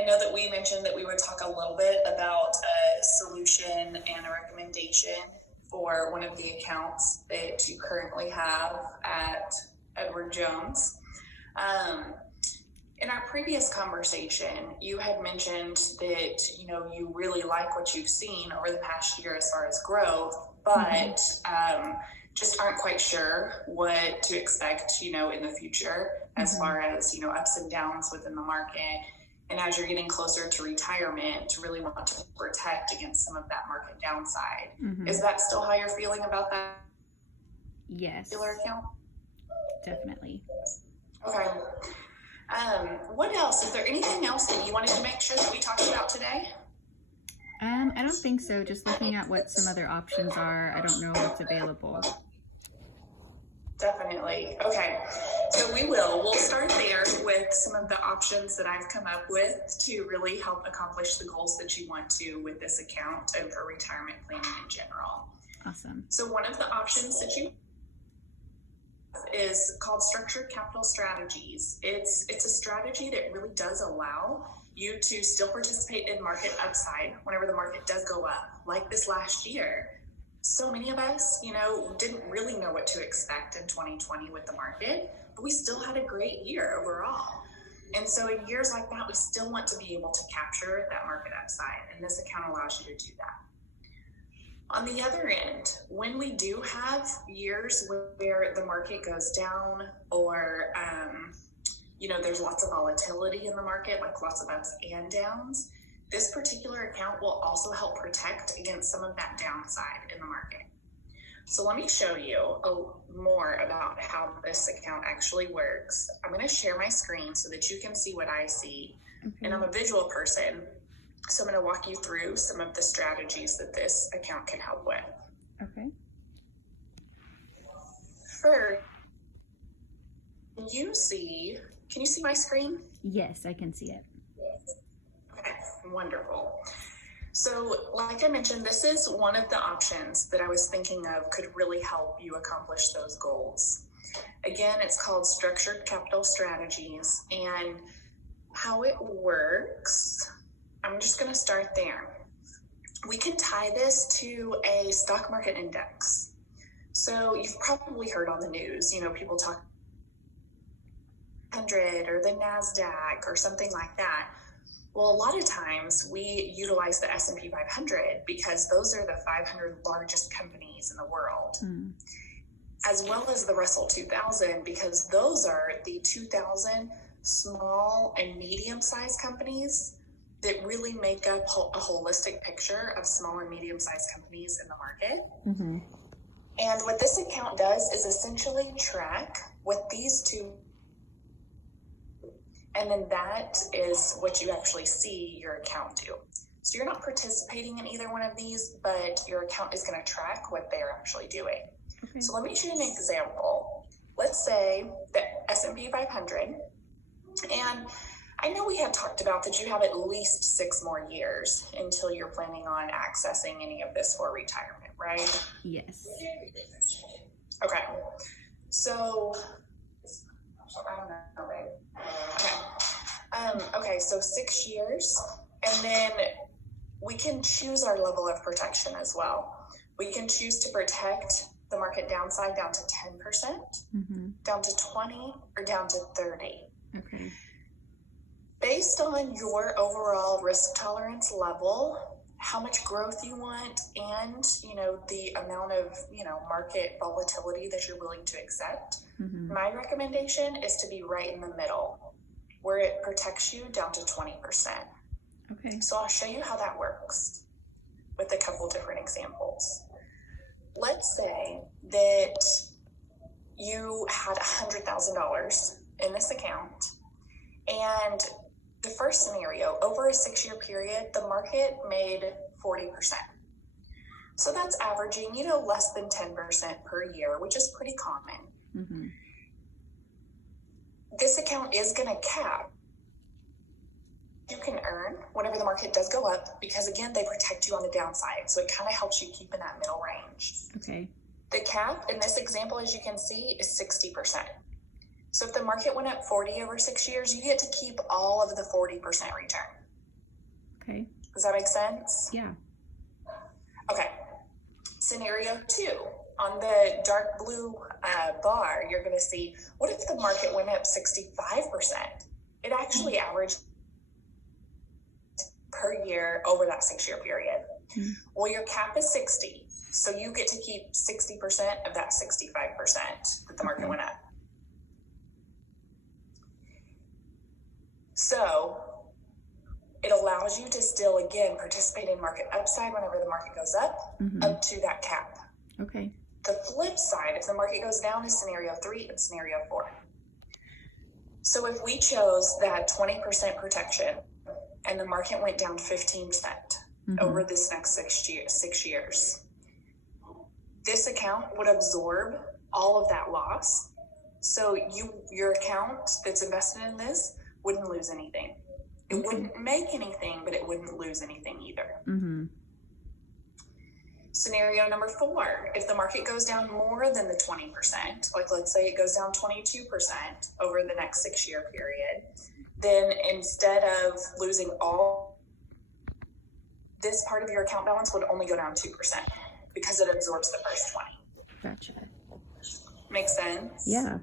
I know that we mentioned that we would talk a little bit about a solution and a recommendation for one of the accounts that you currently have at Edward Jones. In our previous conversation, you had mentioned that, you really like what you've seen over the past year as far as growth, but just aren't quite sure what to expect, in the future as far as, ups and downs within the market. And as you're getting closer to retirement, to really want to protect against some of that market downside. Is that still how you're feeling about that? Yes. Particular account? Definitely. Okay. What else? Is there anything else that you wanted to make sure that we talked about today? I don't think so. Just looking at what some other options are. I don't know what's available. Definitely. Okay. So we'll start there with some of the options that I've come up with to really help accomplish the goals that you want to with this account and for retirement planning in general. Awesome. So one of the options that you is called structured capital strategies. It's a strategy that really does allow you to still participate in market upside whenever the market does go up, like this last year. So many of us, didn't really know what to expect in 2020 with the market, but we still had a great year overall. And so in years like that, we still want to be able to capture that market upside, and this account allows you to do that. On the other end, when we do have years where the market goes down or, there's lots of volatility in the market, like lots of ups and downs, this particular account will also help protect against some of that downside in the market. So let me show you more about how this account actually works. I'm going to share my screen so that you can see what I see. And I'm a visual person, so I'm going to walk you through some of the strategies that this account can help with. Okay. First, can you see my screen? Yes, I can see it. Okay, wonderful. So like I mentioned, this is one of the options that I was thinking of could really help you accomplish those goals. Again, it's called structured capital strategies, and how it works, I'm just going to start there. We can tie this to a stock market index. So you've probably heard on the news, people talk 100 or the NASDAQ or something like that. Well, a lot of times we utilize the S&P 500 because those are the 500 largest companies in the world, as well as the Russell 2000, because those are the 2,000 small and medium-sized companies that really make up a holistic picture of small and medium-sized companies in the market. And what this account does is essentially track with these two, and then that is what you actually see your account do. So you're not participating in either one of these, but your account is going to track what they're actually doing. So let me show you an example. Let's say the S&P 500, and I know we had talked about that you have at least 6 more years until you're planning on accessing any of this for retirement, right? Yes. Okay. So, I don't know, babe. Okay, so 6 years, and then we can choose our level of protection as well. We can choose to protect the market downside down to 10%, down to 20, or down to 30. Okay. Based on your overall risk tolerance level, how much growth you want, and, the amount of, market volatility that you're willing to accept, my recommendation is to be right in the middle, where it protects you down to 20%. Okay. So I'll show you how that works with a couple different examples. Let's say that you had $100,000 in this account, and the first scenario, over a 6-year period, the market made 40%. So that's averaging, less than 10% per year, which is pretty common. This account is going to cap. You can earn whenever the market does go up, because again, they protect you on the downside. So it kind of helps you keep in that middle range. Okay. The cap in this example, as you can see, is 60%. So if the market went up 40 over 6 years, you get to keep all of the 40% return. Okay. Does that make sense? Yeah. Okay. Scenario 2. On the dark blue bar, you're going to see, what if the market went up 65%? It actually averaged per year over that 6-year period. Mm-hmm. Well, your cap is 60, so you get to keep 60% of that 65% that the market went up. So it allows you to still, again, participate in market upside whenever the market goes up, up to that cap. Okay. The flip side, if the market goes down, is scenario 3 and scenario 4. So if we chose that 20% protection and the market went down 15% over this next 6 years, this account would absorb all of that loss. So your account that's invested in this wouldn't lose anything. It wouldn't make anything, but it wouldn't lose anything either. Scenario number 4, if the market goes down more than the 20%, like let's say it goes down 22% over the next 6-year period, then instead of losing all, this part of your account balance would only go down 2% because it absorbs the first 20. Gotcha. Makes sense? Yeah.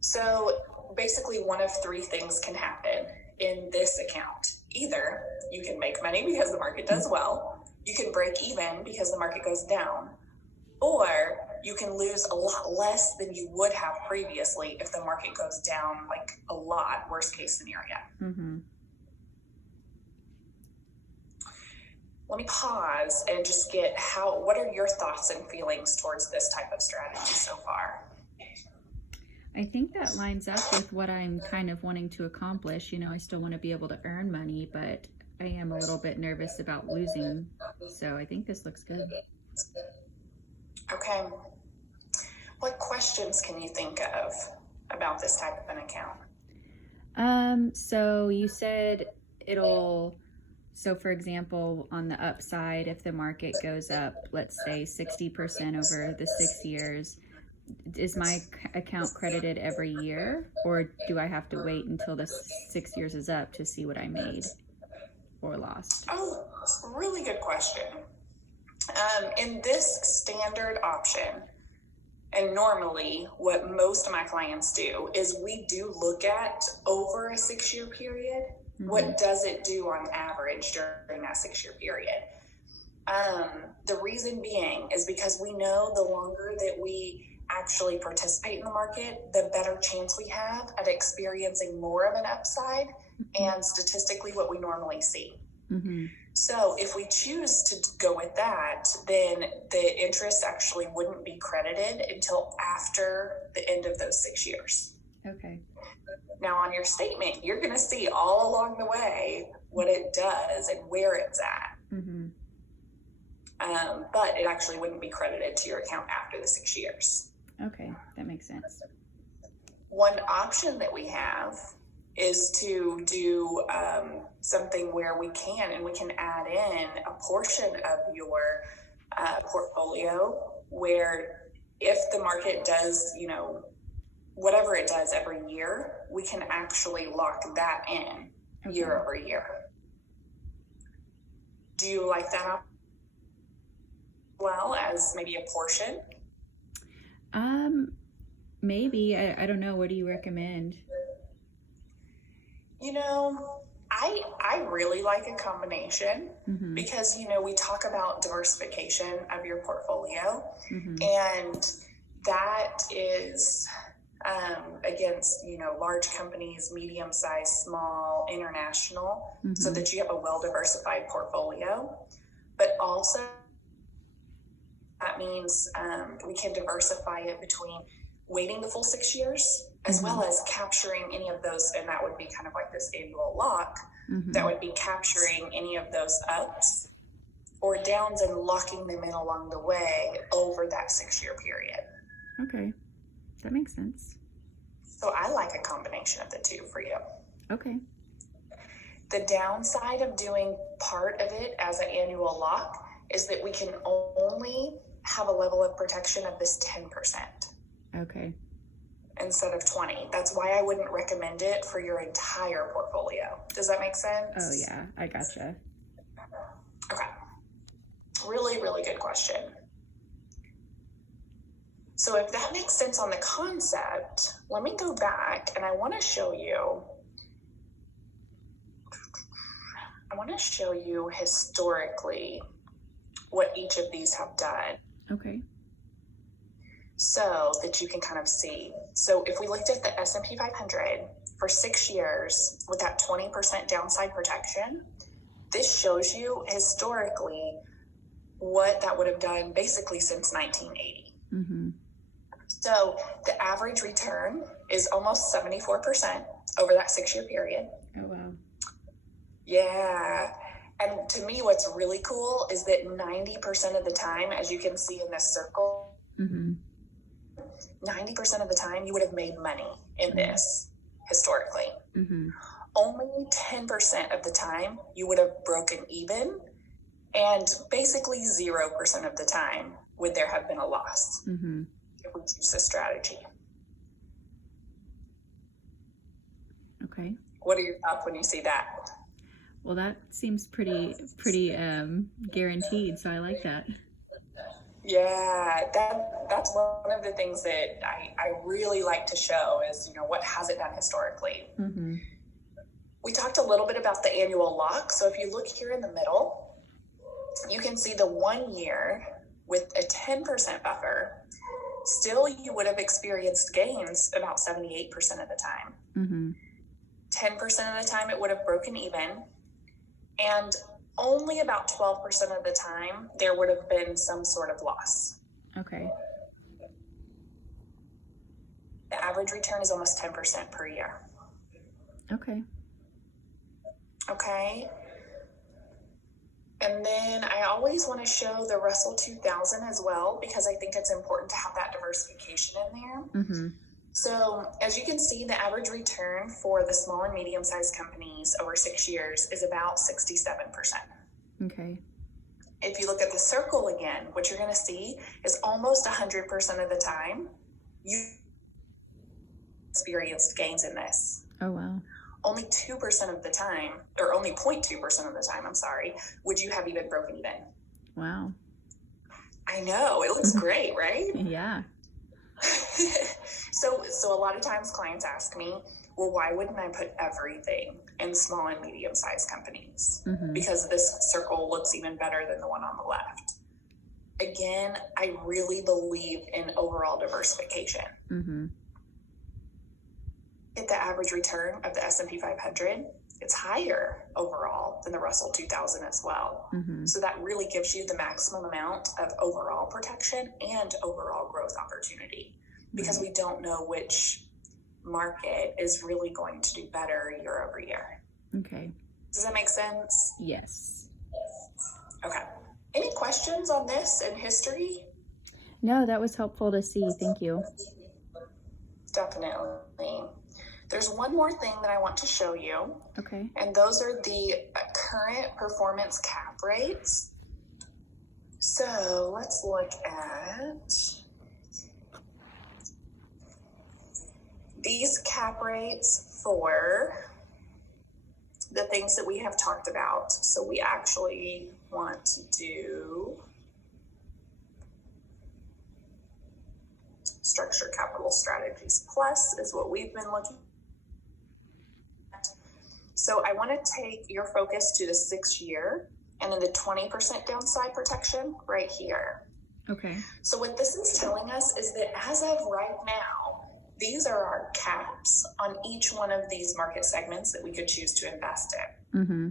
So basically one of 3 things can happen in this account. Either you can make money because the market does well, you can break even because the market goes down, or you can lose a lot less than you would have previously if the market goes down like a lot, worst case scenario. Let me pause and just get what are your thoughts and feelings towards this type of strategy so far? I think that lines up with what I'm kind of wanting to accomplish. You know, I still want to be able to earn money, but I am a little bit nervous about losing. So I think this looks good. Okay. What questions can you think of about this type of an account? So you said so for example, on the upside, if the market goes up, let's say 60% over the 6 years, is my account credited every year, or do I have to wait until the 6 years is up to see what I made or lost? Oh, really good question. In this standard option, and normally what most of my clients do is we do look at over a 6-year period. What does it do on average during that 6-year period? The reason being is because we know the longer that we actually participate in the market, the better chance we have at experiencing more of an upside and statistically what we normally see. So if we choose to go with that, then the interest actually wouldn't be credited until after the end of those 6 years. Okay. Now on your statement, you're going to see all along the way what it does and where it's at. But it actually wouldn't be credited to your account after the 6 years. Okay, that makes sense. One option that we have is to do something where we can add in a portion of your portfolio where if the market does, whatever it does every year, we can actually lock that in year over year. Do you like that well as maybe a portion? Maybe. I don't know. What do you recommend? I really like a combination because, we talk about diversification of your portfolio and that is against, large companies, medium-sized, small, international, so that you have a well-diversified portfolio. But also that means we can diversify it between waiting the full 6 years as well as capturing any of those, and that would be kind of like this annual lock, that would be capturing any of those ups or downs and locking them in along the way over that 6-year period. Okay, that makes sense. So I like a combination of the two for you. Okay. The downside of doing part of it as an annual lock is that we can only have a level of protection of this 10%. Okay. instead of 20. That's why I wouldn't recommend it for your entire portfolio. Does that make sense? Oh yeah, I gotcha. Okay. Really, really good question. So if that makes sense on the concept, let me go back and I want to show you historically what each of these have done. Okay. So that you can kind of see. So if we looked at the S&P 500 for 6 years with that 20% downside protection, this shows you historically what that would have done basically since 1980. Mm-hmm. So the average return is almost 74% over that 6-year period. Oh, wow. Yeah. And to me, what's really cool is that 90% of the time, as you can see in this circle, Mm-hmm. 90% of the time you would have made money in this historically. Mm-hmm. Only 10% of the time you would have broken even, and basically 0% of the time would there have been a loss if we use this strategy. Okay. What are your thoughts when you see that? Well, that seems pretty guaranteed, so I like that. Yeah, that's one of the things that I really like to show is, what has it done historically? Mm-hmm. We talked a little bit about the annual lock. So if you look here in the middle, you can see the 1 year with a 10% buffer. Still, you would have experienced gains about 78% of the time. Mm-hmm. 10% of the time it would have broken even. And only about 12% of the time there would have been some sort of loss. Okay. The average return is almost 10% per year. Okay. Okay. And then I always want to show the Russell 2000 as well, because I think it's important to have that diversification in there. Mm-hmm. So as you can see, the average return for the small and medium-sized companies over 6 years is about 67%. Okay. If you look at the circle again, what you're going to see is almost 100% of the time you experienced gains in this. Oh, wow. Only 2% of the time, or only 0.2% of the time, would you have even broken even. Wow. I know, it looks great, right? Yeah. So a lot of times clients ask me, well, why wouldn't I put everything in small and medium-sized companies? Mm-hmm. Because this circle looks even better than the one on the left. Again, I really believe in overall diversification. Mm-hmm. At the average return of the S&P 500, it's higher overall than the Russell 2000 as well. Mm-hmm. So that really gives you the maximum amount of overall protection and overall growth opportunity, because we don't know which market is really going to do better year over year. Okay. Does that make sense? Yes. Okay. Any questions on this in history? No, that was helpful to see. Thank you. Definitely. There's one more thing that I want to show you. Okay. And those are the current performance cap rates. So let's look at these cap rates for the things that we have talked about. So we actually want to do structured capital strategies plus is what we've been looking at. So I want to take your focus to the 6 year and then the 20% downside protection right here. Okay. So what this is telling us is that as of right now, these are our caps on each one of these market segments that we could choose to invest in. Mm-hmm.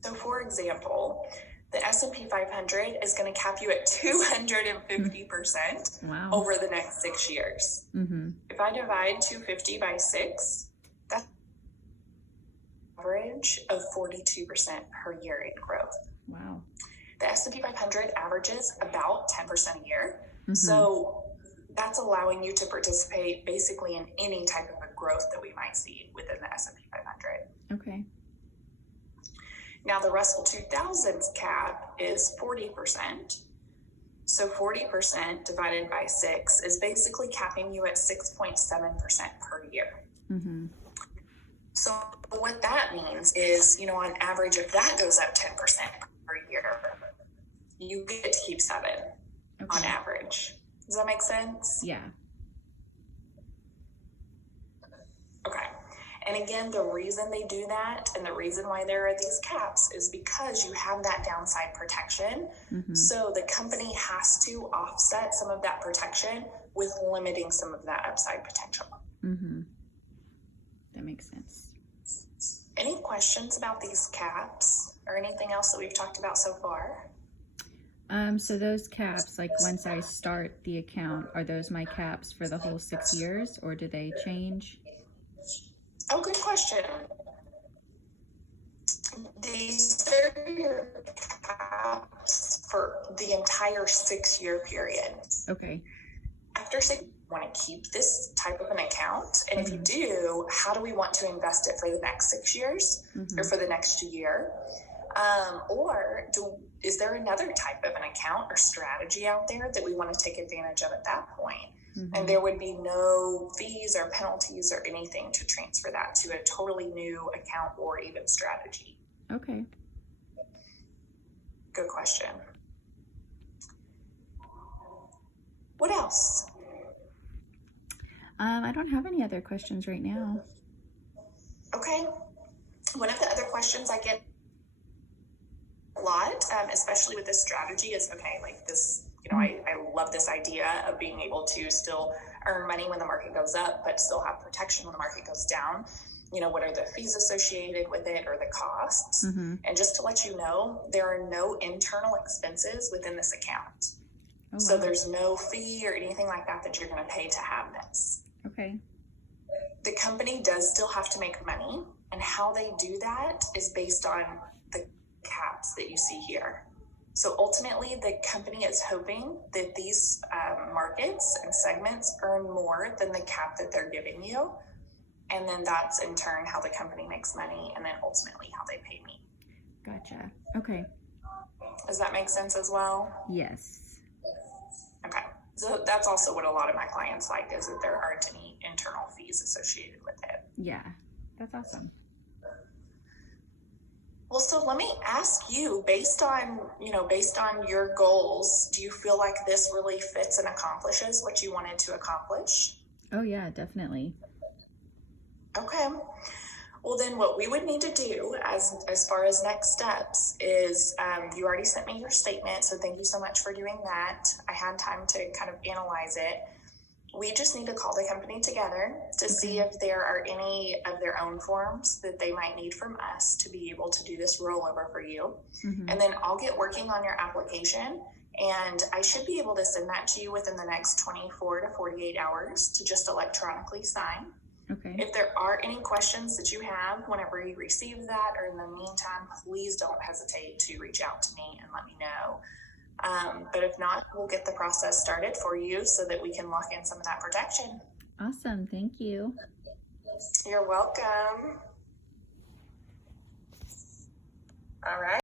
So for example, the S&P 500 is going to cap you at 250% Wow. over the next 6 years. Mm-hmm. If I divide 250 by 6, that's an average of 42% per year in growth. Wow. The S&P 500 averages about 10% a year. Mm-hmm. So that's allowing you to participate basically in any type of a growth that we might see within the S&P 500. Okay. Now the Russell 2000's cap is 40%. So 40% divided by 6 is basically capping you at 6.7% per year. Mm-hmm. So what that means is, on average, if that goes up 10% per year, you get to keep 7 on average. Does that make sense? Yeah. Okay. And again, the reason they do that and the reason why there are these caps is because you have that downside protection. Mm-hmm. So the company has to offset some of that protection with limiting some of that upside potential. Mm-hmm. That makes sense. Any questions about these caps or anything else that we've talked about so far? So those caps, like once I start the account, are those my caps for the whole 6 years, or do they change? Oh, good question. These are your caps for the entire 6-year period. Okay. After 6, you want to keep this type of an account, and if you do, how do we want to invest it for the next 6 years or for the next year? Or is there another type of an account or strategy out there that we want to take advantage of at that point? And there would be no fees or penalties or anything to transfer that to a totally new account or even strategy. Okay. Good question. What else? I don't have any other questions right now. Okay. One of the other questions I get a lot, especially with this strategy, is okay, like this, I love this idea of being able to still earn money when the market goes up, but still have protection when the market goes down. What are the fees associated with it or the costs? And just to let you know, there are no internal expenses within this account. Oh, wow. So there's no fee or anything like that you're going to pay to have this. Okay. The company does still have to make money, and how they do that is based on the caps that you see here. So ultimately, the company is hoping that these markets and segments earn more than the cap that they're giving you. And then that's in turn how the company makes money, and then ultimately how they pay me. Gotcha. Okay. Does that make sense as well? Yes. Okay. So that's also what a lot of my clients like, is that there aren't any internal fees associated with it. Yeah, that's awesome. Well, so let me ask you, based on your goals, do you feel like this really fits and accomplishes what you wanted to accomplish? Oh yeah, definitely. Okay. Well, then what we would need to do as far as next steps is, you already sent me your statement, so thank you so much for doing that. I had time to kind of analyze it. We just need to call the company together to see if there are any of their own forms that they might need from us to be able to do this rollover for you. And then I'll get working on your application, and I should be able to send that to you within the next 24 to 48 hours to just electronically sign. Okay. If there are any questions that you have whenever you receive that, or in the meantime, please don't hesitate to reach out to me and let me know. But if not, we'll get the process started for you so that we can lock in some of that protection. Awesome. Thank you. You're welcome. All right.